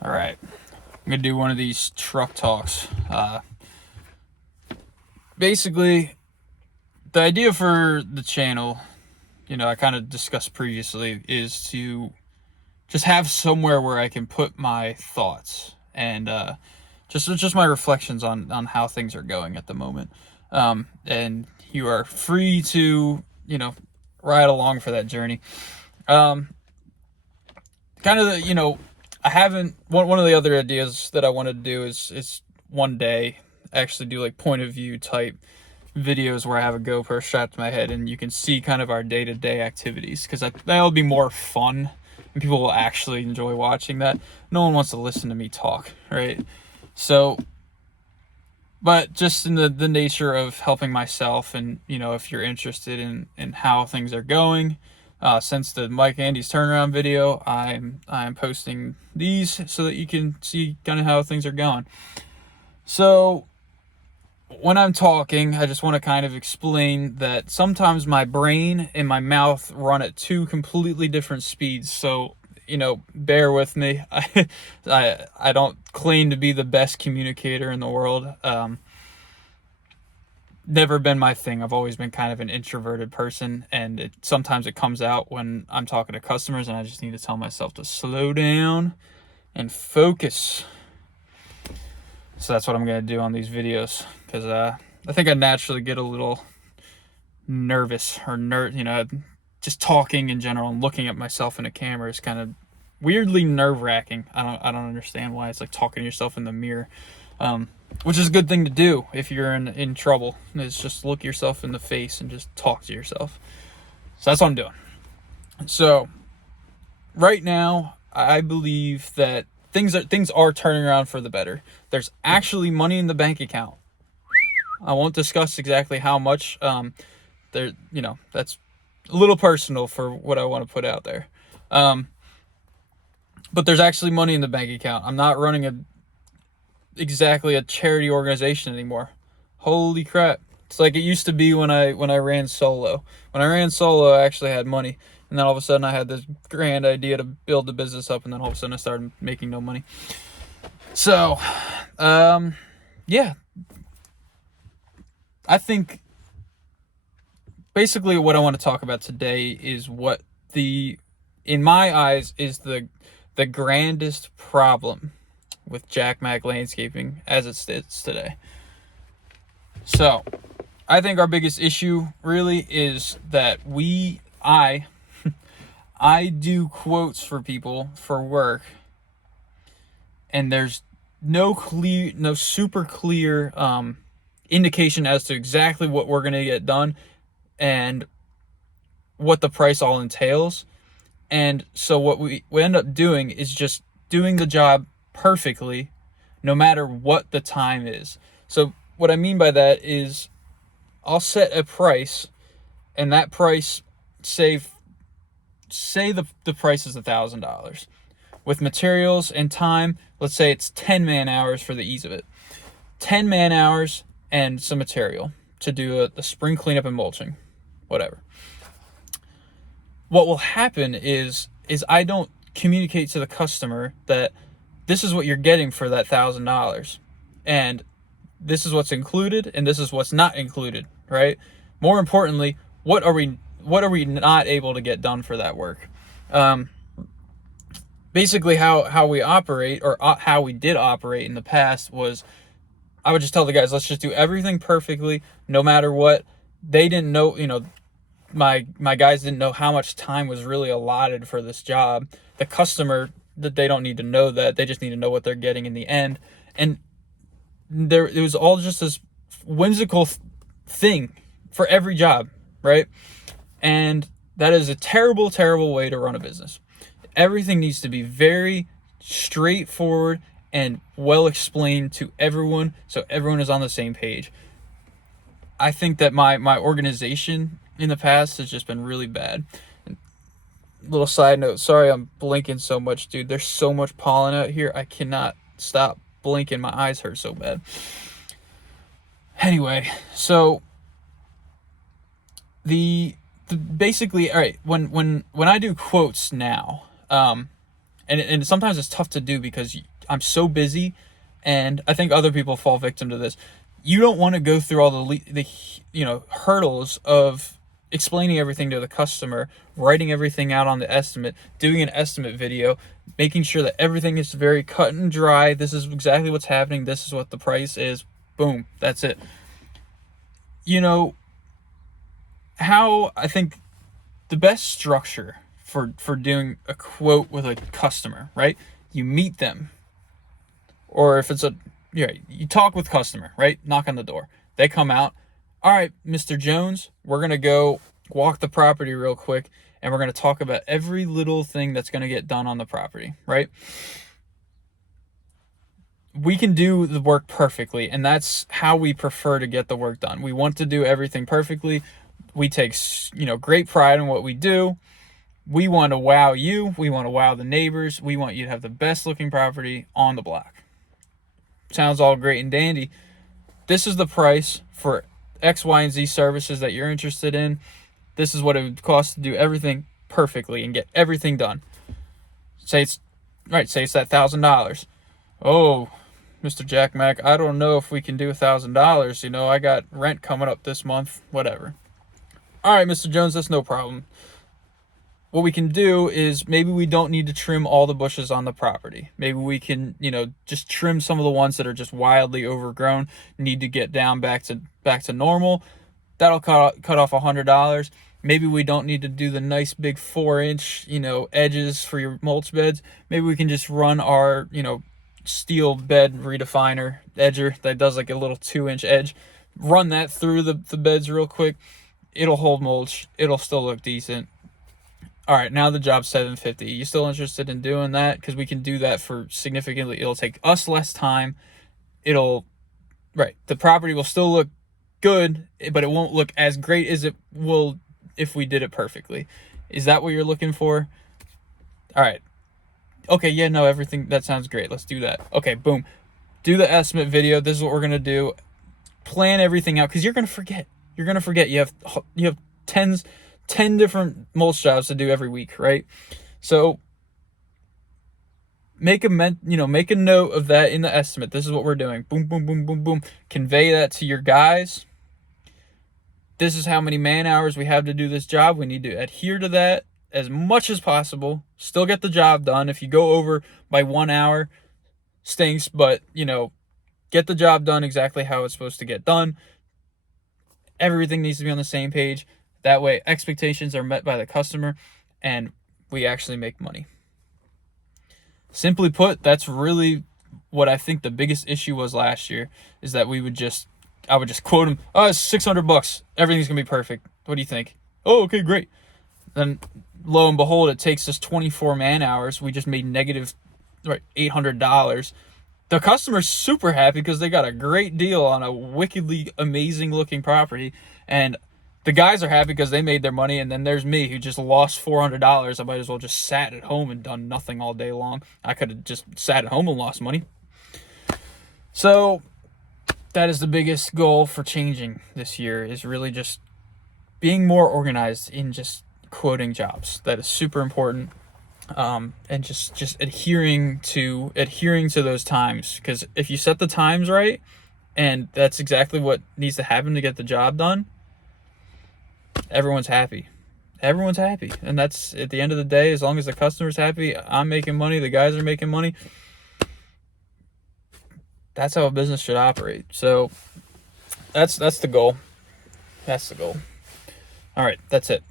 All right, I'm gonna do one of these truck talks. Basically, the idea for the channel, I kind of discussed previously, is to just have somewhere where I can put my thoughts and just my reflections on how things are going at the moment. And you are free to ride along for that journey. Um, kind of I haven't one of the other ideas that I want to do is one day actually do like point of view type videos where I have a GoPro strapped to my head and you can see kind of our day-to-day activities, because that'll be more fun and people will actually enjoy watching that. No one wants to listen to me talk, right? So, but just in the nature of helping myself, and if you're interested in how things are going, since the Mike Andy's turnaround video, I'm posting these so that you can see kind of how things are going. So when I'm talking, I just want to kind of explain that sometimes my brain and my mouth run at two completely different speeds. So, bear with me. I don't claim to be the best communicator in the world. Never been my thing. I've always been kind of an introverted person, and sometimes it comes out when I'm talking to customers, and I just need to tell myself to slow down and focus. So that's what I'm going to do on these videos, because I think I naturally get a little nervous or just talking in general and looking at myself in a camera is kind of weirdly nerve-wracking. I don't understand why. It's like talking to yourself in the mirror, which is a good thing to do if you're in trouble. Is just look yourself in the face and just talk to yourself. So that's what I'm doing. So right now, I believe that things are turning around for the better. There's actually money in the bank account. I won't discuss exactly how much. That's a little personal for what I want to put out there. But there's actually money in the bank account. I'm not running exactly a charity organization anymore. Holy crap. It's like it used to be when I ran solo. When I ran solo, I actually had money. And then all of a sudden I had this grand idea to build the business up, and then all of a sudden I started making no money. So, yeah. I think basically what I want to talk about today is what in my eyes, is the grandest problem with Jack Mack Landscaping as it sits today. So, I think our biggest issue really is that I do quotes for people for work, and there's no super clear indication as to exactly what we're going to get done and what the price all entails. And so what we end up doing is just doing the job perfectly, no matter what the time is. So what I mean by that is I'll set a price, and that price, say the price is $1,000. With materials and time, let's say it's 10 man hours for the ease of it. 10 man hours and some material to do a spring cleanup and mulching, whatever. What will happen is I don't communicate to the customer that this is what you're getting for that $1,000, and this is what's included and this is what's not included, right? More importantly, what are we not able to get done for that work? Basically how we operate, or how we did operate in the past, was I would just tell the guys, let's just do everything perfectly, no matter what. They didn't know, my guys didn't know how much time was really allotted for this job. The customer, that they don't need to know that. They just need to know what they're getting in the end. And it was all just this whimsical thing for every job, right? And that is a terrible, terrible way to run a business. Everything needs to be very straightforward and well explained to everyone, so everyone is on the same page. I think that my organization in the past has just been really bad. Little side note, sorry I'm blinking so much, dude. There's so much pollen out here. I cannot stop blinking. My eyes hurt so bad. Anyway, so basically, all right, when I do quotes now, and sometimes it's tough to do because I'm so busy, and I think other people fall victim to this. You don't want to go through all the hurdles of explaining everything to the customer, writing everything out on the estimate, doing an estimate video, making sure that everything is very cut and dry. This is exactly what's happening. This is what the price is. Boom. That's it. How I think the best structure for doing a quote with a customer, right? You meet them. Or if it's you talk with customer, right? Knock on the door. They come out. All right, Mr. Jones, we're going to go walk the property real quick, and we're going to talk about every little thing that's going to get done on the property, right? We can do the work perfectly, and that's how we prefer to get the work done. We want to do everything perfectly. We take, great pride in what we do. We want to wow you. We want to wow the neighbors. We want you to have the best looking property on the block. Sounds all great and dandy. This is the price for X, Y, and Z services that you're interested in. This is what it would cost to do everything perfectly and get everything done. Say it's that $1,000. Oh, Mr. Jack Mac, I don't know if we can do $1,000. I got rent coming up this month, whatever. All right, Mr. Jones, that's no problem. What we can do is maybe we don't need to trim all the bushes on the property. Maybe we can, just trim some of the ones that are just wildly overgrown, need to get down back to normal. That'll cut off $100. Maybe we don't need to do the nice big 4-inch, edges for your mulch beds. Maybe we can just run our, steel bed redefiner edger that does like a little 2-inch edge. Run that through the beds real quick. It'll hold mulch. It'll still look decent. All right, now the job's $750. You still interested in doing that? Because we can do that for significantly. It'll take us less time. The property will still look good, but it won't look as great as it will if we did it perfectly. Is that what you're looking for? All right. Okay, yeah, no, everything, that sounds great. Let's do that. Okay, boom. Do the estimate video. This is what we're going to do. Plan everything out because you're going to forget. You're going to forget. You have 10 different mulch jobs to do every week, right? So make a note of that in the estimate. This is what we're doing. Boom, boom, boom, boom, boom. Convey that to your guys. This is how many man hours we have to do this job. We need to adhere to that as much as possible. Still get the job done. If you go over by 1 hour, stinks, but get the job done exactly how it's supposed to get done. Everything needs to be on the same page. That way expectations are met by the customer and we actually make money. Simply put, that's really what I think the biggest issue was last year, is that I would just quote them, oh, it's $600. Everything's gonna be perfect. What do you think? Oh, okay, great. Then lo and behold, it takes us 24 man hours. We just made negative $800. The customer's super happy because they got a great deal on a wickedly amazing looking property, and the guys are happy because they made their money. And then there's me who just lost $400. I might as well just sat at home and done nothing all day long. I could have just sat at home and lost money. So that is the biggest goal for changing this year, is really just being more organized in just quoting jobs. That is super important. And just adhering to those times, because if you set the times right, and that's exactly what needs to happen to get the job done, everyone's happy. And that's, at the end of the day, as long as the customer's happy, I'm making money, the guys are making money. That's how a business should operate. So that's the goal. All right, that's it.